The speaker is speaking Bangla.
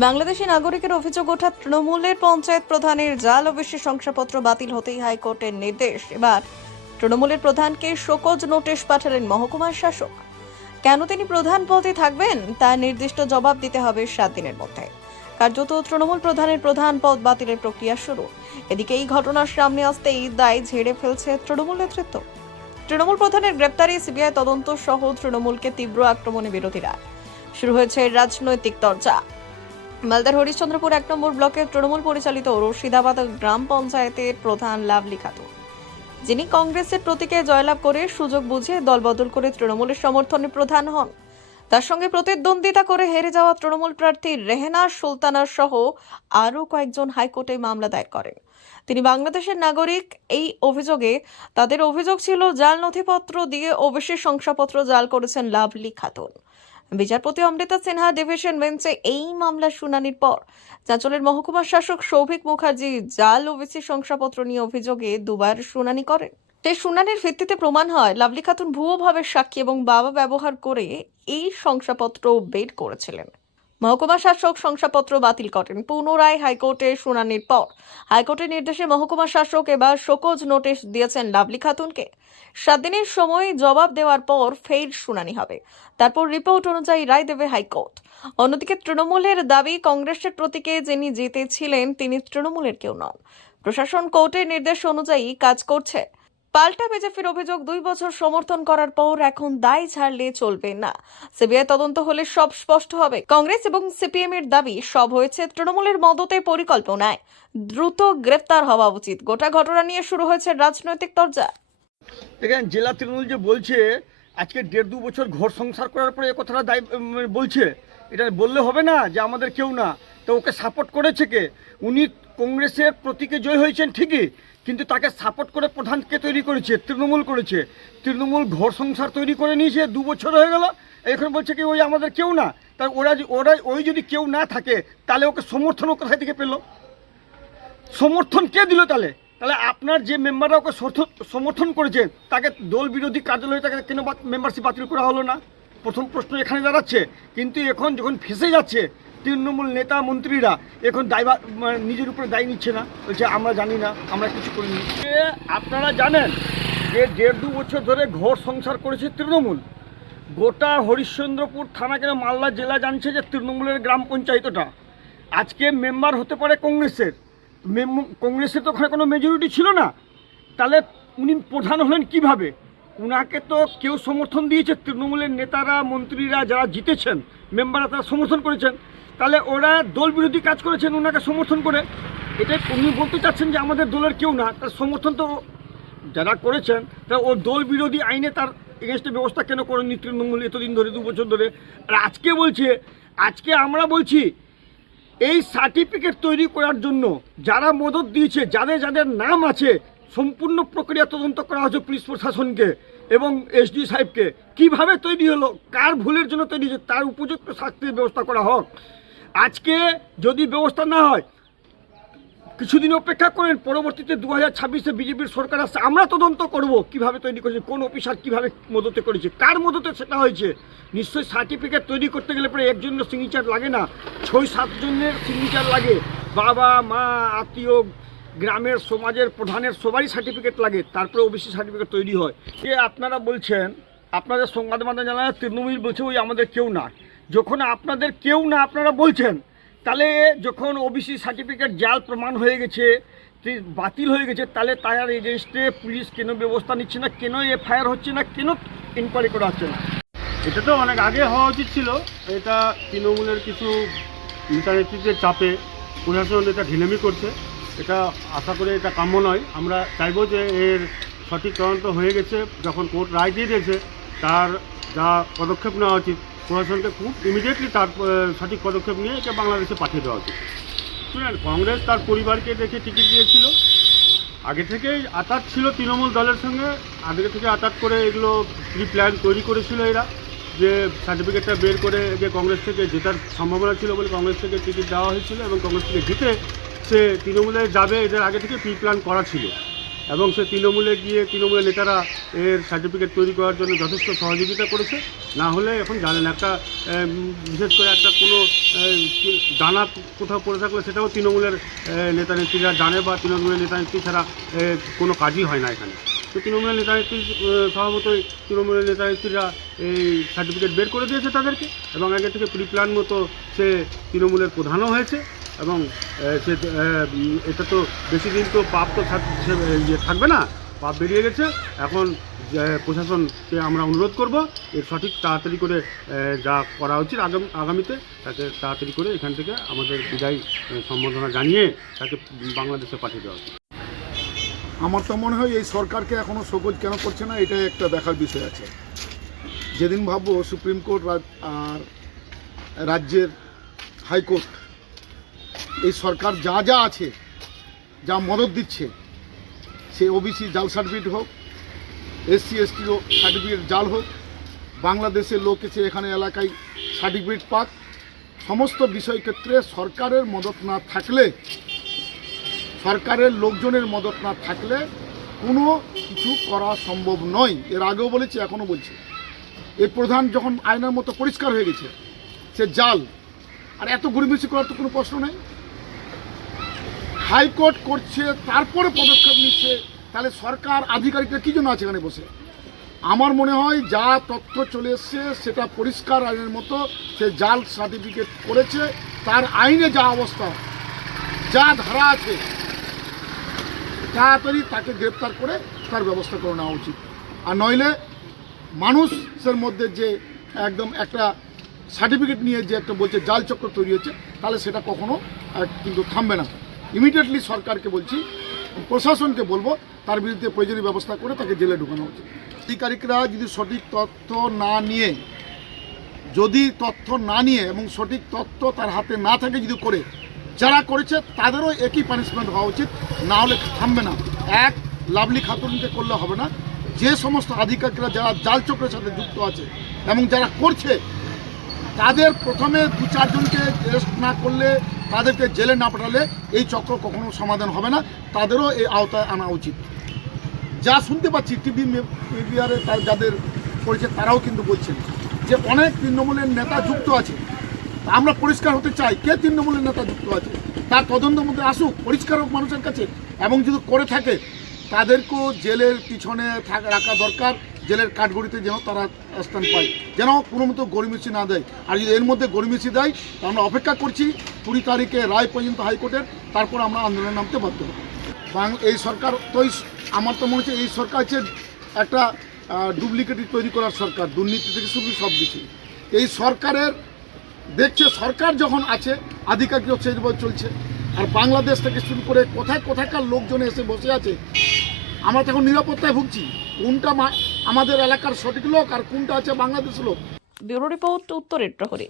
বাংলাদেশি নাগরিকের অভিযোগ ওঠা তৃণমূলের পঞ্চায়েত প্রধানের জাল ওবিসি শংসাপত্র বাতিল হতেই হাইকোর্টের নির্দেশ। এবার তৃণমূলের প্রধানকে শোকজ নোটিশ পাঠালেন মহকুমার শাসক। কেন তিনি প্রধান পদে থাকবেন তার নির্দিষ্ট জবাব দিতে হবে 7 দিনের মধ্যে। কার্যত তৃণমূল প্রধানের প্রধান পদ বাতিলের প্রক্রিয়া শুরু। এদিকে এই ঘটনার সামনে আসতেই দায় ঝেড়ে ফেলছে তৃণমূল নেতৃত্ব। তৃণমূল প্রধানের গ্রেপ্তারি, সিবিআই তদন্ত সহ তৃণমূলকে তীব্র আক্রমণে বিরোধীরা। শুরু হয়েছে রাজনৈতিক চর্চা। মালদার হরিশ্চন্দ্রপুর 1 নম্বর ব্লকের তৃণমূল পরিচালিত রশিদাবাদ গ্রাম পঞ্চায়েতের প্রধান লাভলি খাতুন, যিনি কংগ্রেসের প্রতীকে জয়লাভ করে সুযোগ বুঝে দলবদল করে তৃণমূলের সমর্থনে প্রধান হন। তার সঙ্গে প্রতিদ্বন্দ্বিতা করে হেরে যাওয়া তৃণমূল প্রার্থী রেহেনা সুলতানা সহ আরও কয়েকজন হাইকোর্টে মামলা দায়ের করেন। তিনি বাংলাদেশের নাগরিক। এই অভিযোগে তাদের অভিযোগ ছিল জাল নথিপত্র দিয়ে ওবিসি শংসাপত্র জাল করেছেন লাভলি খাতুন। বিচারপতি অমৃতা সিনহা ডিভিশন বেঞ্চে এই মামলার শুনানির পর চাঁচলের মহকুমা শাসক সৌভিক মুখার্জি জাল ওবিসি শংসাপত্র নিয়ে অভিযোগে দুবার শুনানি করেন। সেই শুনানির ভিত্তিতে প্রমাণ হয় লাভলি খাতুন ভুয়োভাবে সাক্ষী এবং বাবা ব্যবহার করে এই শংসাপত্র বের করেছিলেন। মহকুমা শাসক শংসাপত্র বাতিল করেন। পুনরায় হাইকোর্টে শুনানির পর হাইকোর্টের নির্দেশে মহকুমা শাসক এবার শোকজ নোটিশ দিয়েছেন লাভলি খাতুনকে। 7 দিনের সময় জবাব দেওয়ার পর ফের শুনানি হবে। তারপর রিপোর্ট অনুযায়ী রায় দেবে হাইকোর্ট। অন্যদিকে তৃণমূলের দাবি, কংগ্রেসের প্রতীকে যিনি জিতেছিলেন তিনি তৃণমূলের কেউ নন। প্রশাসন কোর্টের নির্দেশ অনুযায়ী কাজ করছে। পাল্টা বিজেপির অভিযোগ, 2 বছর সমর্থন করার পর এখন দায় ছাড়লে চলবে না। সিবিআই তদন্ত হলে সব স্পষ্ট হবে। কংগ্রেস এবং সিপিএম এর দাবি সব হয়েছে তৃণমূলের মদতে, পরিকল্পনায়। দ্রুত গ্রেফতার হওয়া উচিত। গোটা ঘটনা নিয়ে শুরু হয়েছে রাজনৈতিক চর্চা। দেখেন, জেলা তৃণমূল যে বলছে আজকে 1.5-2 বছর ঘর সংসার করার পরে এ কথাটা দায় বলছে, এটা বললে হবে না যে আমাদের কেউ না। তো ওকে সাপোর্ট করেছে কে? উনি কংগ্রেসের প্রতীকে জয় হয়েছেন ঠিকই, কিন্তু তাকে সাপোর্ট করে প্রধানকে তৈরি করেছে, তৃণমূল করেছে। তৃণমূল ঘর সংসার তৈরি করে নিয়েছে, 2 বছর হয়ে গেল। এখন বলছে কি ওই আমাদের কেউ না। তা ওরা ওই যদি কেউ না থাকে তাহলে ওকে সমর্থন কোথায় থেকে পেল? সমর্থন কে দিল? তাহলে আপনার যে মেম্বাররা ওকে সমর্থন করেছে তাকে দল বিরোধী কার্যালয়ে তাকে কেন মেম্বারশিপ বাতিল করা হলো না? প্রথম প্রশ্ন এখানে দাঁড়াচ্ছে। কিন্তু এখন যখন ফেঁসে যাচ্ছে তৃণমূল নেতা মন্ত্রীরা, এখন দায়ভার নিজের উপরে দায় নিচ্ছে না, বলছে আমরা জানি না, আমরা কিছু করিনি। আপনারা জানেন যে 1.5-2 বছর ধরে ঘর সংসার করেছে তৃণমূল। গোটা হরিশ্চন্দ্রপুর থানা কেন মালদা জেলা জানছে যে তৃণমূলের গ্রাম পঞ্চায়েতটা আজকে মেম্বার হতে পারে কংগ্রেসের। কংগ্রেসের তো ওখানে কোনো মেজরিটি ছিল না, তাহলে উনি প্রধান হলেন কিভাবে? উনাকে তো কেউ সমর্থন দিয়েছে, তৃণমূলের নেতারা মন্ত্রীরা যারা জিতেছেন মেম্বাররা তারা সমর্থন করেছেন। তাহলে ওরা দল বিরোধী কাজ করেছেন ওনাকে সমর্থন করে। এটা উনি বলতে চাচ্ছেন যে আমাদের দলের কেউ না, তার সমর্থন তো যারা করেছেন তা ও দল বিরোধী আইনে তার এগেনস্টে ব্যবস্থা কেন করেননি তৃণমূল এতদিন ধরে, 2 বছর ধরে? আর আজকে বলছে, আজকে আমরা বলছি এই সার্টিফিকেট তৈরি করার জন্য যারা মদত দিয়েছে, যাদের যাদের নাম আছে, সম্পূর্ণ প্রক্রিয়া তদন্ত করা হচ্ছে পুলিশ প্রশাসনকে এবং এসডি সাহেবকে। কিভাবে তৈরি হলো, কার ভুলের জন্য তৈরি হয়েছে, তার উপযুক্ত শাস্তির ব্যবস্থা করা হোক। আজকে যদি ব্যবস্থা না হয়, কিছুদিন অপেক্ষা করেন, পরবর্তীতে 2026-এ বিজেপির সরকার আসছে, আমরা তদন্ত করব কিভাবে তৈরি করেছে, কোন অফিসার কিভাবে মদতে করেছে, কার মদতে সেটা হয়েছে। নিশ্চয়ই সার্টিফিকেট তৈরি করতে গেলে পরে একজনের সিগনেচার লাগে না, 6-7 জনের সিগনেচার লাগে। বাবা মা আত্মীয় গ্রামের সমাজের প্রধানের সবারই সার্টিফিকেট লাগে, তারপরে ওবিসি সার্টিফিকেট তৈরি হয়। যে আপনারা বলছেন, আপনাদের সংবাদ মাধ্যমে জানা তৃণমূল বলছে ওই আমাদের কেউ না। যখন আপনাদের কেউ না আপনারা বলছেন, তাহলে যখন ওবিসি সার্টিফিকেট জাল প্রমাণ হয়ে গেছে, বাতিল হয়ে গেছে, তাহলে তার এগেনস্টে পুলিশ কেন ব্যবস্থা নিচ্ছে না, কেন এফআইআর হচ্ছে না, কেন ইনকোয়ারি করা হচ্ছে না? এটা তো অনেক আগে হওয়া উচিত ছিল। এটা তৃণমূলের কিছু নেতানেত্রীদের চাপে প্রশাসন এটা ঢিলেমি করছে। এটা আশা করে এটা কাম্য নয়। আমরা চাইবো যে এর সঠিক তদন্ত হয়ে গেছে, যখন কোর্ট রায় দিয়ে দিয়েছে তার যা পদক্ষেপ নেওয়া উচিত, প্রশাসনকে খুব ইমিডিয়েটলি তার সঠিক পদক্ষেপ নিয়ে এটা বাংলাদেশে পাঠিয়ে দেওয়া উচিত। শুনেন, কংগ্রেস তার পরিবারকে দেখে টিকিট দিয়েছিল, আগে থেকেই আটাট ছিল তৃণমূল দলের সঙ্গে, আগে থেকে আটাট করে এগুলো প্রি প্ল্যান তৈরি করেছিল এরা, যে সার্টিফিকেটটা বের করে যে কংগ্রেস থেকে জেতার সম্ভাবনা ছিল বলে কংগ্রেস থেকে টিকিট দেওয়া হয়েছিল এবং কংগ্রেস থেকে জিতে সে তৃণমূলে যাবে, এদের আগে থেকে প্রি প্ল্যান করা ছিল। এবং সে তৃণমূলে গিয়ে তৃণমূলের নেতারা এর সার্টিফিকেট তৈরি করার জন্য যথেষ্ট সহযোগিতা করেছে। না হলে এখন জানেন একটা বিশেষ করে একটা কোনো দানা কোথাও পড়ে থাকলে সেটাও তৃণমূলের নেতা নেত্রীরা জানে, বা তৃণমূলের নেতা নেত্রী ছাড়া কোনো কাজই হয় না এখানে। তো তৃণমূলের নেতা নেত্রী স্বভাবতই তৃণমূলের নেতা নেত্রীরা এই সার্টিফিকেট বের করে দিয়েছে তাদেরকে, এবং আগে থেকে প্রি প্ল্যান মতো সে তৃণমূলের প্রধানও হয়েছে। এবং সে এটা তো বেশি দিন তো পাপ তো থাকবে না, পাপ বেরিয়ে গেছে। এখন প্রশাসনকে আমরা অনুরোধ করব এর সঠিক তাড়াতাড়ি করে যা করা উচিত আগামীতে তাকে তাড়াতাড়ি করে এখান থেকে আমাদের বিদায় সম্বোধনা জানিয়ে তাকে বাংলাদেশে পাঠিয়ে দেওয়া উচিত। আমার তো মনে হয় এই সরকারকে এখনও সবুজ কেন করছে না, এটাই একটা দেখার বিষয় আছে। যেদিন ভাববো সুপ্রিম কোর্ট আর রাজ্যের হাইকোর্ট এই সরকার যা যা আছে, যা মদত দিচ্ছে, সে ওবিসি জাল সার্টিফিকেট হোক, SC ST সার্টিফিকেট জাল হোক, বাংলাদেশের লোক এসে এখানে এলাকায় সার্টিফিকেট পাক, সমস্ত বিষয় ক্ষেত্রে সরকারের মদত না থাকলে, সরকারের লোকজনের মদত না থাকলে কোনো কিছু করা সম্ভব নয়। এর আগেও বলেছি, এখনও বলছি, এই প্রধান যখন আয়নার মতো পরিষ্কার হয়ে গেছে, সে জাল, আর এত গরিবেশি করার তো কোনো প্রশ্ন নেই। হাইকোর্ট করছে, তারপরে পদক্ষেপ নিচ্ছে, তাহলে সরকার আধিকারিকরা কী জন্য আছে এখানে বসে? আমার মনে হয় যা তথ্য চলে এসছে সেটা পরিষ্কার আইনের মতো, সে জাল সার্টিফিকেট করেছে, তার আইনে যা অবস্থা, যা ধারা আছে, তাড়াতাড়ি তাকে গ্রেপ্তার করে তার ব্যবস্থা করে নেওয়া উচিত। আর নইলে মানুষের মধ্যে যে একদম একটা সার্টিফিকেট নিয়ে যে একটা বলছে জাল চক্র তৈরি হচ্ছে, তাহলে সেটা কখনো কিন্তু থামবে না। ইমিডিয়েটলি সরকারকে বলছি, প্রশাসনকে বলবো তার বিরুদ্ধে প্রয়োজনীয় ব্যবস্থা করে তাকে জেলে ঢুকানো উচিত। আধিকারিকরা যদি সঠিক তথ্য না নিয়ে, এবং সঠিক তথ্য তার হাতে না থাকে, যদি করে, যারা করেছে তাদেরও একই পানিশমেন্ট হওয়া উচিত, না হলে থামবে না। এক লাভলি খাতুনকে করলে হবে না, যে সমস্ত আধিকারিকরা যারা জাল চক্রের সাথে যুক্ত আছে এবং যারা করছে, তাদের প্রথমে 2-4 জনকে অ্যারেস্ট না করলে, তাদেরকে জেলে না পাঠালে এই চক্র কখনো সমাধান হবে না, তাদেরও এই আওতায় আনা উচিত। যা শুনতে পাচ্ছি টিভি মিডিয়ারে যাদের করেছে তারাও কিন্তু বলছেন যে অনেক তৃণমূলের নেতা যুক্ত আছে। আমরা পরিষ্কার হতে চাই, কে তৃণমূলের নেতা যুক্ত আছে তার তদন্তের মধ্যে আসুক, পরিষ্কার হোক মানুষের কাছে, এবং যদি করে থাকে তাদেরকেও জেলের পিছনে রাখা দরকার, জেলের কাঠগড়িতে যেন তারা স্থান পায়, যেন কোনো মতো গড়িমিছি না দেয়। আর যদি এর মধ্যে গড়িমিছি দেয়, তা আমরা অপেক্ষা করছি 20 তারিখে রায় পর্যন্ত হাইকোর্টের, তারপর আমরা আন্দোলনে নামতে বাধ্য হব। এই সরকার তো, আমার তো মনে হচ্ছে এই সরকার হচ্ছে একটা ডুপ্লিকেটই তৈরি করার সরকার, দুর্নীতি থেকে শুরু সব কিছু। এই সরকারের দেখছে সরকার যখন আছে, আধিকারিক সেইভাবে চলছে, আর বাংলাদেশ থেকে শুরু করে কোথাকার লোকজন এসে বসে আছে। আমরা তখন নিরাপত্তায় ভুগছি, কোনটা আমাদের এলাকার সঠিক লোক আর কোনটা আছে বাংলাদেশ লোক। ব্যুরো রিপোর্ট, উত্তরের প্রহরী।